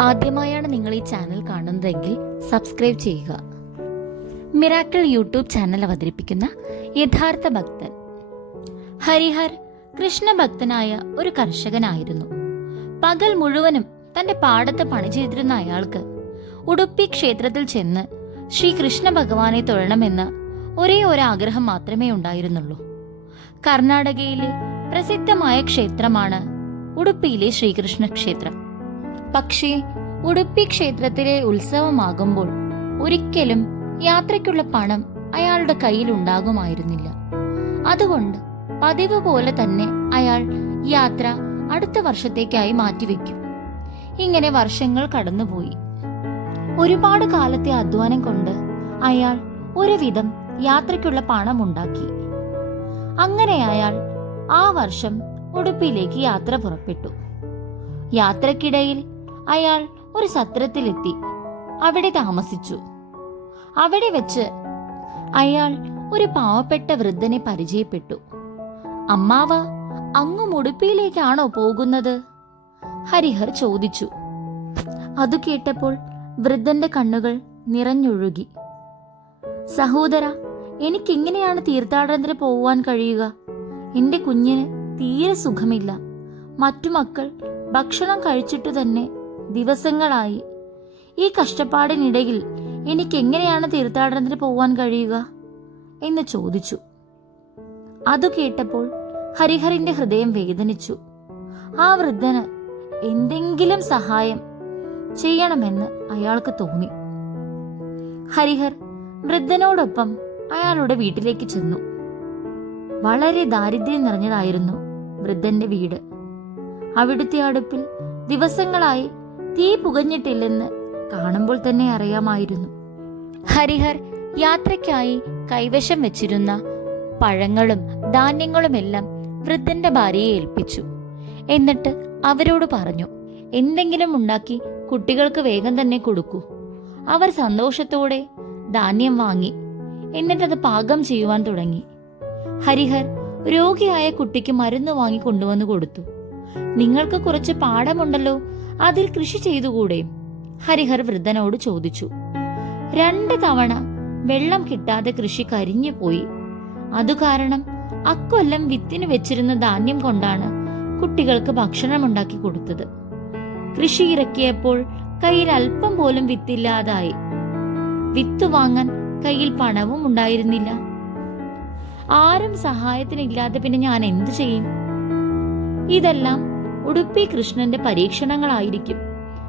ആദ്യമായാണ് നിങ്ങൾ ഈ ചാനൽ കാണുന്നതെങ്കിൽ സബ്സ്ക്രൈബ് ചെയ്യുക. മിറാക്കിൾ യൂട്യൂബ് ചാനൽ അവതരിപ്പിക്കുന്ന യഥാർത്ഥ ഭക്തൻ. ഹരിഹർ കൃഷ്ണഭക്തനായ ഒരു കർഷകനായിരുന്നു. പകൽ മുഴുവനും തന്റെ പാടത്ത് പണി ചെയ്തിരുന്ന അയാൾക്ക് ഉടുപ്പി ക്ഷേത്രത്തിൽ ചെന്ന് ശ്രീ കൃഷ്ണ ഭഗവാനെ തൊഴണമെന്ന ഒരേ ഒരു ആഗ്രഹം മാത്രമേ ഉണ്ടായിരുന്നുള്ളൂ. കർണാടകയിലെ പ്രസിദ്ധമായ ക്ഷേത്രമാണ് ഉടുപ്പിയിലെ ശ്രീകൃഷ്ണ ക്ഷേത്രം. പക്ഷേ ഉടുപ്പി ക്ഷേത്രത്തിലെ ഉത്സവമാകുമ്പോൾ ഒരിക്കലും യാത്രയ്ക്കുള്ള പണം അയാളുടെ കയ്യിൽ ഉണ്ടാകുമായിരുന്നില്ല. അതുകൊണ്ട് പതിവ് പോലെ തന്നെ അയാൾ യാത്ര അടുത്ത വർഷത്തേക്കായി മാറ്റിവെക്കും. ഇങ്ങനെ വർഷങ്ങൾ കടന്നുപോയി. ഒരുപാട് കാലത്തെ അധ്വാനം കൊണ്ട് അയാൾ ഒരുവിധം യാത്രയ്ക്കുള്ള പണം ഉണ്ടാക്കി അങ്ങനെ അയാൾ ആ വർഷം ഉടുപ്പിയിലേക്ക് യാത്ര പുറപ്പെട്ടു. യാത്രക്കിടയിൽ അയാൾ ഒരു സത്രത്തിലെത്തി. അവിടെ താമസിച്ചു. അവിടെ വെച്ച് അയാൾ ഒരു പാവപ്പെട്ട വൃദ്ധനെ പരിചയപ്പെട്ടു. അമ്മാവ അങ്ങു മുടുപ്പിയിലേക്കാണോ പോകുന്നത്? ഹരിഹർ ചോദിച്ചു. അതു കേട്ടപ്പോൾ വൃദ്ധന്റെ കണ്ണുകൾ നിറഞ്ഞൊഴുകി. സഹോദര എനിക്കെങ്ങനെയാണ് തീർത്ഥാടനത്തിന് പോവാൻ കഴിയുക? എന്റെ കുഞ്ഞിന് തീരെ സുഖമില്ല. മറ്റു മക്കൾ ഭക്ഷണം കഴിച്ചിട്ട് തന്നെ ദിവസങ്ങളായി. ഈ കഷ്ടപ്പാടിനിടയിൽ എനിക്ക് എങ്ങനെയാണ് തീർത്ഥാടനത്തിന് പോവാൻ കഴിയുക? എന്ന് ചോദിച്ചു. അതു കേട്ടപ്പോൾ ഹരിഹറിന്റെ ഹൃദയം വേദനിച്ചു. ആ വൃദ്ധന് എന്തെങ്കിലും സഹായം ചെയ്യണമെന്ന് അയാൾക്ക് തോന്നി. ഹരിഹർ വൃദ്ധനോടൊപ്പം അയാളുടെ വീട്ടിലേക്ക് ചെന്നു. വളരെ ദാരിദ്ര്യം നിറഞ്ഞതായിരുന്നു വൃദ്ധന്റെ വീട്. അവിടുത്തെ അടുപ്പിൽ ദിവസങ്ങളായി തീ പുകഞ്ഞിട്ടില്ലെന്ന് കാണുമ്പോൾ തന്നെ അറിയാമായിരുന്നു. ഹരിഹർ യാത്രയ്ക്കായി കൈവശം വെച്ചിരുന്ന പഴങ്ങളും ധാന്യങ്ങളുമെല്ലാം വൃദ്ധന്റെ ഭാര്യയെ ഏൽപ്പിച്ചു. എന്നിട്ട് അവരോട് പറഞ്ഞു എന്തെങ്കിലും ഉണ്ടാക്കി കുട്ടികൾക്ക് വേഗം തന്നെ കൊടുക്കൂ. അവർ സന്തോഷത്തോടെ ധാന്യം വാങ്ങി എന്നിട്ടത് പാകം ചെയ്യുവാൻ തുടങ്ങി. ഹരിഹർ രോഗിയായ കുട്ടിക്ക് മരുന്ന് വാങ്ങി കൊണ്ടുവന്ന് കൊടുത്തു. നിങ്ങൾക്ക് കുറച്ച് പാടമുണ്ടല്ലോ അതിൽ കൃഷി ചെയ്തുകൂടെ? ഹരിഹർ വൃദ്ധനോട് ചോദിച്ചു. രണ്ട് തവണ വെള്ളം കിട്ടാതെ കൃഷി കരിഞ്ഞു പോയി. അതു കാരണം അക്കൊല്ലം വിത്തിന് വെച്ചിരുന്ന ധാന്യം കൊണ്ടാണ് കുട്ടികൾക്ക് ഭക്ഷണം ഉണ്ടാക്കി കൊടുത്തത്. കൃഷി ഇറക്കിയപ്പോൾ കയ്യിൽ അല്പം പോലും വിത്തില്ലാതായി. വിത്ത് വാങ്ങാൻ കയ്യിൽ പണവും ഉണ്ടായിരുന്നില്ല. ആരും സഹായത്തിനില്ലാതെ പിന്നെ ഞാൻ എന്തു ചെയ്യും? ഇതെല്ലാം ഉടുപ്പി കൃഷ്ണന്റെ പരീക്ഷണങ്ങളായിരിക്കും.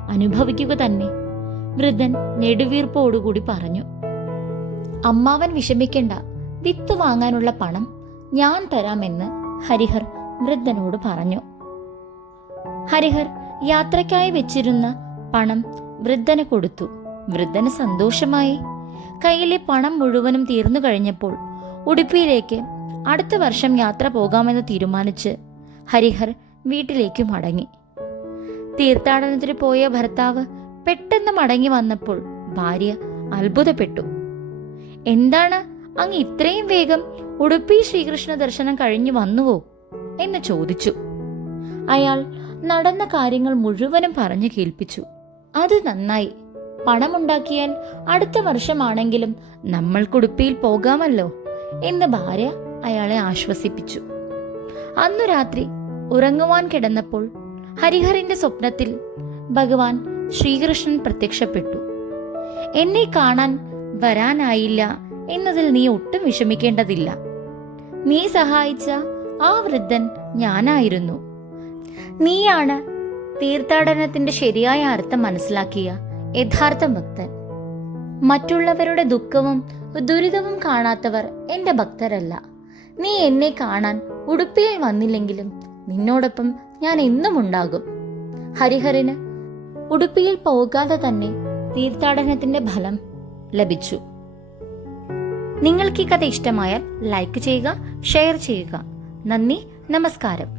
അനുഭവിക്കുക തന്നെ. വൃദ്ധൻ നെടുവീർപ്പോടുകൂടി പറഞ്ഞു അമ്മാവൻ വിഷമിക്കണ്ട. വിത്ത് വാങ്ങാനുള്ള പണം ഞാൻ തരാമെന്ന് ഹരിഹർ വൃദ്ധനോട് പറഞ്ഞു. ഹരിഹർ യാത്രയ്ക്കായി വെച്ചിരുന്ന പണം വൃദ്ധന് കൊടുത്തു. വൃദ്ധന് സന്തോഷമായി. കയ്യിലെ പണം മുഴുവനും തീർന്നു കഴിഞ്ഞപ്പോൾ ഉടുപ്പിയിലേക്ക് അടുത്ത വർഷം യാത്ര പോകാമെന്ന് തീരുമാനിച്ച് ഹരിഹർ വീട്ടിലേക്ക് മടങ്ങി. തീർത്ഥാടനത്തിന് പോയ ഭർത്താവ് പെട്ടെന്ന് മടങ്ങി വന്നപ്പോൾ ഭാര്യ അത്ഭുതപ്പെട്ടു. എന്താണ്? അങ്ങ് ഇത്രയും വേഗം ഉടുപ്പി ശ്രീകൃഷ്ണ ദർശനം കഴിഞ്ഞു വന്നുവോ? എന്ന് ചോദിച്ചു. അയാൾ നടന്ന കാര്യങ്ങൾ മുഴുവനും പറഞ്ഞു കേൾപ്പിച്ചു. അത് നന്നായി. പണമുണ്ടാക്കിയാൽ അടുത്ത വർഷമാണെങ്കിലും നമ്മൾ കുടുപ്പിയിൽ പോകാമല്ലോ എന്ന് ഭാര്യ അയാളെ ആശ്വസിപ്പിച്ചു. അന്നു രാത്രി ഉറങ്ങുവാൻ കിടന്നപ്പോൾ ഹരിഹറിന്റെ സ്വപ്നത്തിൽ ഭഗവാൻ ശ്രീകൃഷ്ണൻ പ്രത്യക്ഷപ്പെട്ടു. എന്നെ കാണാൻ വരാനായില്ല എന്നതിൽ നീ ഒട്ടും വിഷമിക്കേണ്ടതില്ല. നീ സഹായിച്ച ആ വൃദ്ധൻ ഞാനായിരുന്നു. നീയാണ് തീർത്ഥാടനത്തിന്റെ ശരിയായ അർത്ഥം മനസ്സിലാക്കിയ യഥാർത്ഥ ഭക്തൻ. മറ്റുള്ളവരുടെ ദുഃഖവും ദുരിതവും കാണാത്തവർ എന്റെ ഭക്തരല്ല. നീ എന്നെ കാണാൻ ഉടുപ്പിയിൽ വന്നില്ലെങ്കിലും നിന്നോടൊപ്പം ഞാൻ എന്നും ഉണ്ടാകും. ഹരിഹറിന് ഉടുപ്പിയിൽ പോകാതെ തന്നെ തീർത്ഥാടനത്തിന്റെ ഫലം ലഭിച്ചു. നിങ്ങൾക്ക് ഈ കഥ ഇഷ്ടമായാൽ ലൈക്ക് ചെയ്യുക ഷെയർ ചെയ്യുക. നന്ദി നമസ്കാരം.